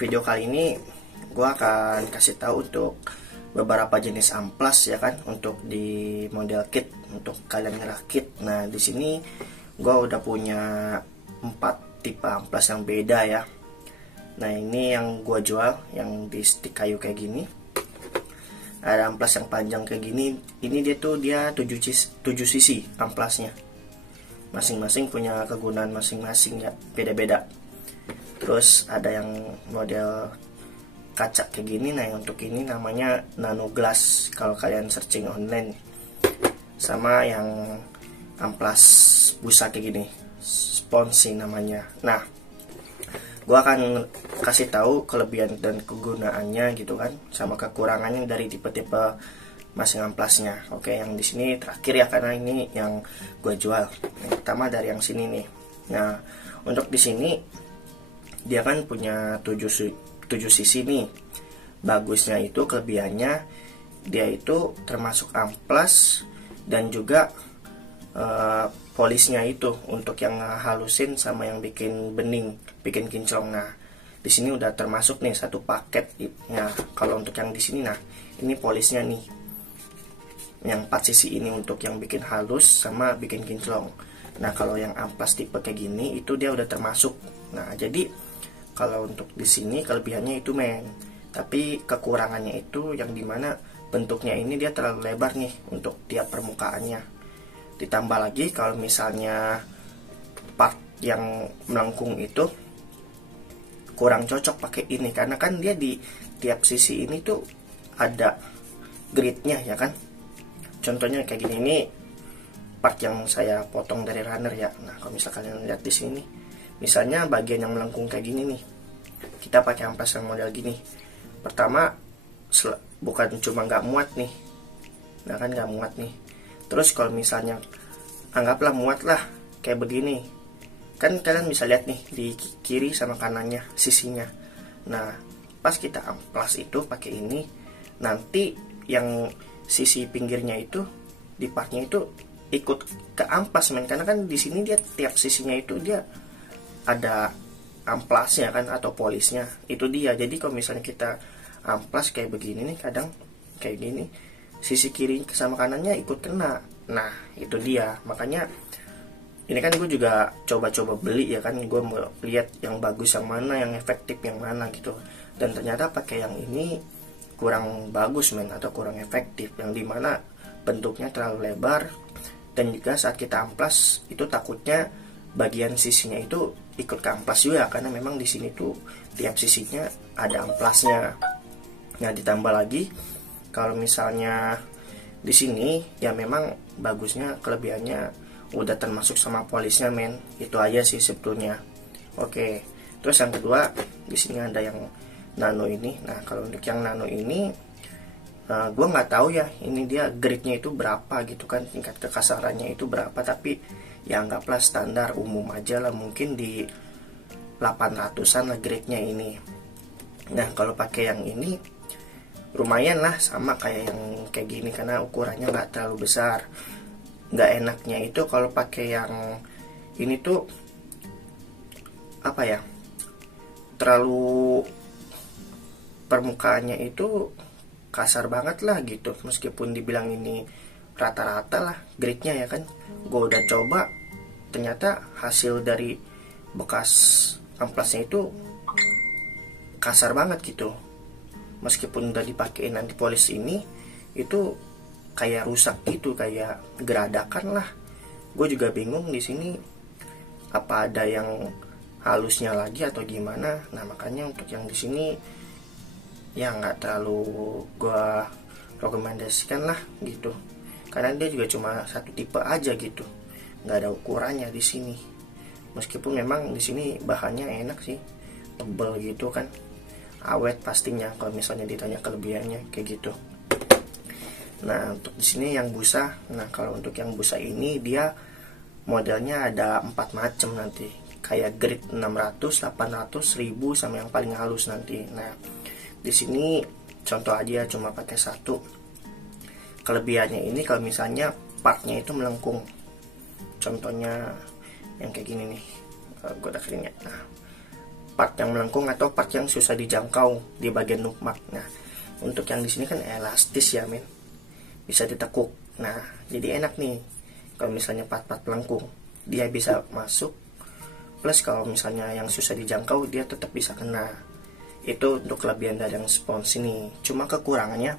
video kali ini gue akan kasih tahu untuk beberapa jenis amplas ya kan, untuk di model kit untuk kalian ngerakit. Nah di sini gue udah punya 4 tipe amplas yang beda ya. Nah ini yang gue jual yang di stick kayu kayak gini. Ada amplas yang panjang kayak gini. Ini dia 7 sisi amplasnya. Masing-masing punya kegunaan masing-masing ya, beda-beda. Terus ada yang model kaca kayak gini. Nah untuk ini namanya nano glass kalau kalian searching online. Sama yang amplas busa kayak gini, sponsi namanya. Nah gua akan kasih tahu kelebihan dan kegunaannya gitu kan, sama kekurangannya dari tipe-tipe masing amplasnya. Oke, yang di sini terakhir ya, karena ini yang gue jual. Yang pertama dari yang sini nih. Nah untuk di sini dia kan punya 7 sisi nih. Bagusnya itu, kelebihannya dia itu termasuk amplas dan juga polisnya itu untuk yang halusin sama yang bikin bening, bikin kinclong. Nah di sini udah termasuk nih satu paket ya. Kalau untuk yang di sini, nah ini polisnya nih, yang 4 sisi ini untuk yang bikin halus sama bikin kinclong. Nah kalau yang amplas tipe kayak gini itu dia udah termasuk. Nah jadi kalau untuk di sini kelebihannya itu tapi kekurangannya itu yang dimana bentuknya ini dia terlalu lebar nih untuk tiap permukaannya. Ditambah lagi kalau misalnya part yang melengkung itu kurang cocok pakai ini, karena kan dia di tiap sisi ini tuh ada gridnya ya kan. Contohnya kayak gini, ini part yang saya potong dari runner ya. Nah kalau misalkan kalian lihat di sini, misalnya bagian yang melengkung kayak gini nih, kita pakai amplas yang model gini. Pertama bukan cuma nggak muat nih, nah kan nggak muat nih. Terus kalau misalnya anggaplah muat lah kayak begini, kan kalian bisa lihat nih di kiri sama kanannya sisinya. Nah pas kita amplas itu pakai ini, nanti yang sisi pinggirnya itu di partnya itu ikut ke amplas karena kan di sini dia tiap sisinya itu dia ada amplasnya kan, atau polisnya itu dia. Jadi kalau misalnya kita amplas kayak begini nih, kadang kayak gini sisi kiri sama kanannya ikut kena. Nah itu dia, makanya ini kan gue juga coba-coba beli ya kan, gue mau lihat yang bagus yang mana, yang efektif yang mana gitu. Dan ternyata pakai yang ini kurang bagus atau kurang efektif, yang dimana bentuknya terlalu lebar. Dan juga saat kita amplas itu takutnya bagian sisinya itu ikut ke amplas juga, karena memang di sini tuh tiap sisinya ada amplasnya. Nah ditambah lagi kalau misalnya di sini ya memang bagusnya, kelebihannya udah termasuk sama polisnya itu aja sih sebetulnya. Oke, terus yang kedua di sini ada yang nano ini. Nah kalau untuk yang nano ini gue nggak tahu ya ini dia grade-nya itu berapa gitu kan, tingkat kekasarannya itu berapa, tapi ya anggaplah standar umum aja lah, mungkin di 800-an lah grade-nya ini. Nah kalau pakai yang ini lumayan lah sama kayak yang kayak gini, karena ukurannya nggak terlalu besar. Nggak enaknya itu kalau pakai yang ini tuh apa ya, terlalu permukaannya itu kasar banget lah gitu. Meskipun dibilang ini rata-rata lah grade-nya ya kan, gue udah coba ternyata hasil dari bekas amplasnya itu kasar banget gitu. Meskipun udah dipakein antipolis ini, itu kayak rusak gitu, kayak geradakan lah. Gue juga bingung di sini apa ada yang halusnya lagi atau gimana. Nah makanya untuk yang di sini ya nggak terlalu gue rekomendasikan lah gitu, karena dia juga cuma satu tipe aja gitu, nggak ada ukurannya di sini. Meskipun memang di sini bahannya enak sih, tebel gitu kan, awet pastinya kalau misalnya ditanya kelebihannya kayak gitu. Nah untuk di sini yang busa. Nah kalau untuk yang busa ini dia modelnya ada 4 macam nanti, kayak grade 600, 800, 1000 sama yang paling halus nanti. Nah di sini contoh aja cuma pakai satu. Kelebihannya ini kalau misalnya partnya itu melengkung, contohnya yang kayak gini nih, gue udah keringnya. Nah part yang melengkung atau part yang susah dijangkau di bagian nukmak. Nah, untuk yang di sini kan elastis ya men, bisa ditekuk. Nah, jadi enak nih kalau misalnya part-part melengkung dia bisa masuk, plus kalau misalnya yang susah dijangkau dia tetap bisa kena. Itu untuk kelebihan dari yang spons ini. Cuma kekurangannya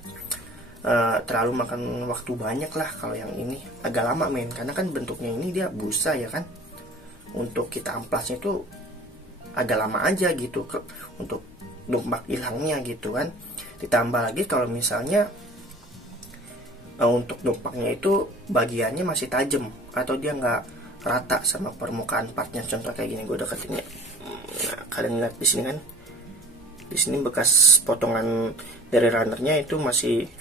terlalu makan waktu banyak lah. Kalau yang ini agak lama men, karena kan bentuknya ini dia busa ya kan, untuk kita amplasnya itu agak lama aja gitu untuk nukmak hilangnya gitu kan. Ditambah lagi kalau misalnya untuk nukmaknya itu bagiannya masih tajam atau dia nggak rata sama permukaan partnya. Contoh kayak gini, gue deketin ya. Nah, kalian lihat di sini kan, di sini bekas potongan dari runnernya itu masih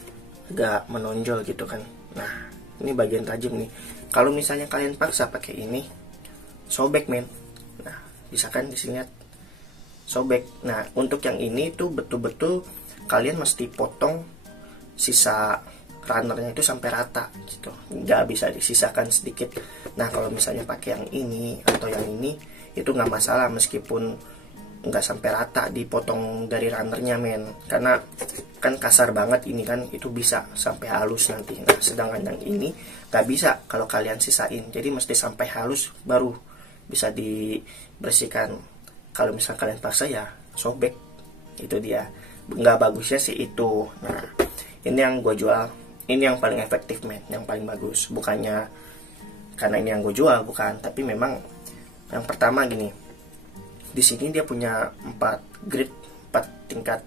agak menonjol gitu kan. Nah, ini bagian tajam nih. Kalau misalnya kalian paksa pakai ini, sobek men. Nah, bisa kan di sini lihat sobek. Nah, untuk yang ini tuh betul-betul kalian mesti potong sisa runnernya itu sampai rata gitu, nggak bisa disisakan sedikit. Nah, kalau misalnya pakai yang ini atau yang ini itu nggak masalah meskipun nggak sampai rata dipotong dari runnernya men, karena kan kasar banget ini kan, itu bisa sampai halus nanti. Nah, sedangkan yang ini nggak bisa kalau kalian sisain, jadi mesti sampai halus baru bisa dibersihkan. Kalau misalnya kalian paksa ya sobek, itu dia nggak bagusnya sih itu. Nah, ini yang gue jual, ini yang paling efektif men, yang paling bagus. Bukannya karena ini yang gue jual, bukan, tapi memang yang pertama gini, di sini dia punya 4 grade, 4 tingkat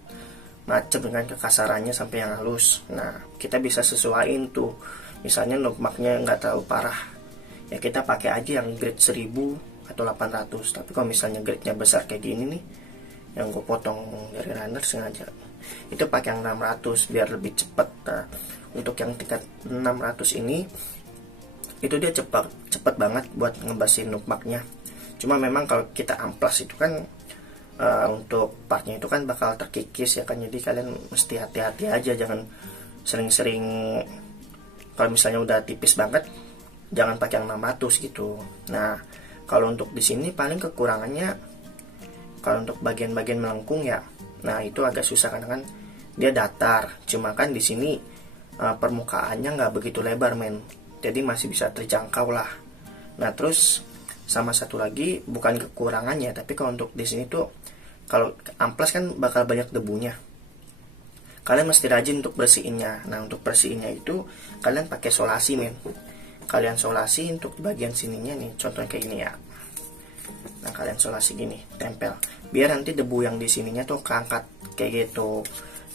macam dengan kekasarannya sampai yang halus. Nah, kita bisa sesuaiin tuh. Misalnya nukmaknya nggak terlalu parah, ya kita pakai aja yang grade 1000 atau 800. Tapi kalau misalnya grade-nya besar kayak gini nih, yang gue potong dari runner sengaja, itu pakai yang 600 biar lebih cepat. Nah, untuk yang tingkat 600 ini, itu dia cepat banget buat ngebasin nukmaknya. Cuma memang kalau kita amplas itu kan untuk partnya itu kan bakal terkikis ya kan, jadi kalian mesti hati-hati aja, jangan sering-sering. Kalau misalnya udah tipis banget, jangan pakai yang 600 gitu. Nah, kalau untuk di sini paling kekurangannya kalau untuk bagian-bagian melengkung ya, nah itu agak susah karena kan dia datar. Cuma kan di sini permukaannya nggak begitu lebar men, jadi masih bisa terjangkau lah. Nah, terus sama satu lagi, bukan kekurangannya, tapi kalau untuk di sini tuh kalau amplas kan bakal banyak debunya, kalian mesti rajin untuk bersihinnya. Nah, untuk bersihinnya itu kalian pakai solasi men, kalian solasi untuk bagian sininya nih, contohnya kayak gini ya. Nah, kalian solasi gini, tempel, biar nanti debu yang di sininya tuh keangkat kayak gitu.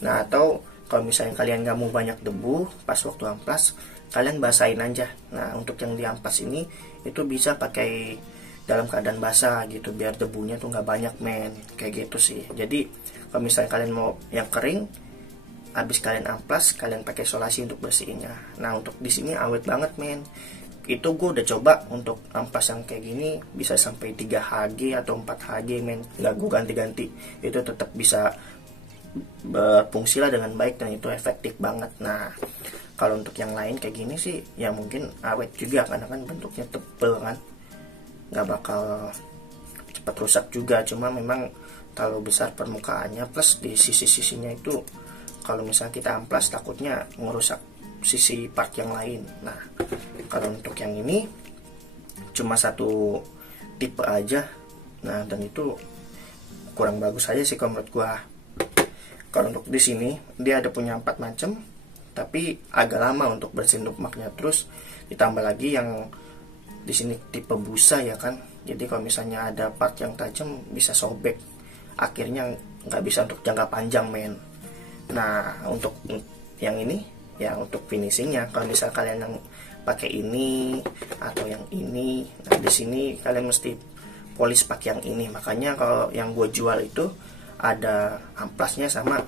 Nah, atau kalau misalnya kalian nggak mau banyak debu pas waktu amplas, kalian basahin aja. Nah, untuk yang di amplas ini itu bisa pakai dalam keadaan basah gitu, biar debunya tuh nggak banyak men, kayak gitu sih. Jadi kalau misalnya kalian mau yang kering, habis kalian amplas, kalian pakai solasi untuk bersihinnya. Nah, untuk di sini awet banget men. Itu gue udah coba untuk amplas yang kayak gini bisa sampai 3 Hg atau 4 Hg men, nggak gue ganti-ganti, itu tetap bisa berfungsi lah dengan baik dan itu efektif banget. Nah, kalau untuk yang lain kayak gini sih ya mungkin awet juga karena kan bentuknya tebel kan, nggak bakal cepat rusak juga. Cuma memang terlalu besar permukaannya, plus di sisi-sisinya itu kalau misalnya kita amplas takutnya ngerusak sisi part yang lain. Nah, kalau untuk yang ini cuma satu tipe aja, nah dan itu kurang bagus aja sih kalau menurut gua. Kalau untuk di sini dia ada punya 4 macam, tapi agak lama untuk bersihin nukmaknya. Terus ditambah lagi yang di sini tipe busa ya kan, jadi kalau misalnya ada part yang tajam bisa sobek, akhirnya nggak bisa untuk jangka panjang men. Nah, untuk yang ini ya untuk finishingnya, kalau misalnya kalian yang pakai ini atau yang ini, nah di sini kalian mesti polish pakai yang ini. Makanya kalau yang gue jual itu ada amplasnya sama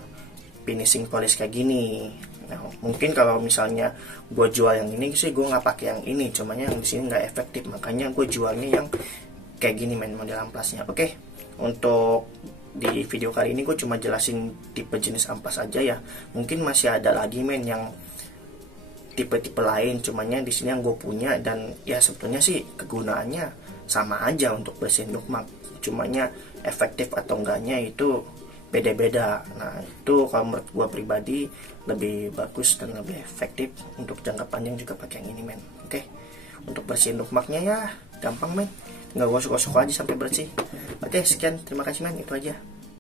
finishing polish kayak gini. Nah, mungkin kalau misalnya gue jual yang ini sih gue nggak pakai yang ini, cuman yang di sini nggak efektif, makanya gue jualnya yang kayak gini men, model amplasnya. Oke, untuk di video kali ini gue cuma jelasin tipe jenis amplas aja ya. Mungkin masih ada lagi men yang tipe-tipe lain, cumannya di sini yang gue punya, dan ya sebetulnya sih kegunaannya sama aja untuk bersihin nukmak. cumanya efektif atau enggaknya itu beda-beda. Nah itu kalau menurut gue pribadi lebih bagus dan lebih efektif. Untuk jangka panjang juga pakai yang ini men. Oke, untuk bersihin bookmarknya ya gampang men, nggak gosok-gosok aja sampai bersih. Oke, sekian, terima kasih men, itu aja.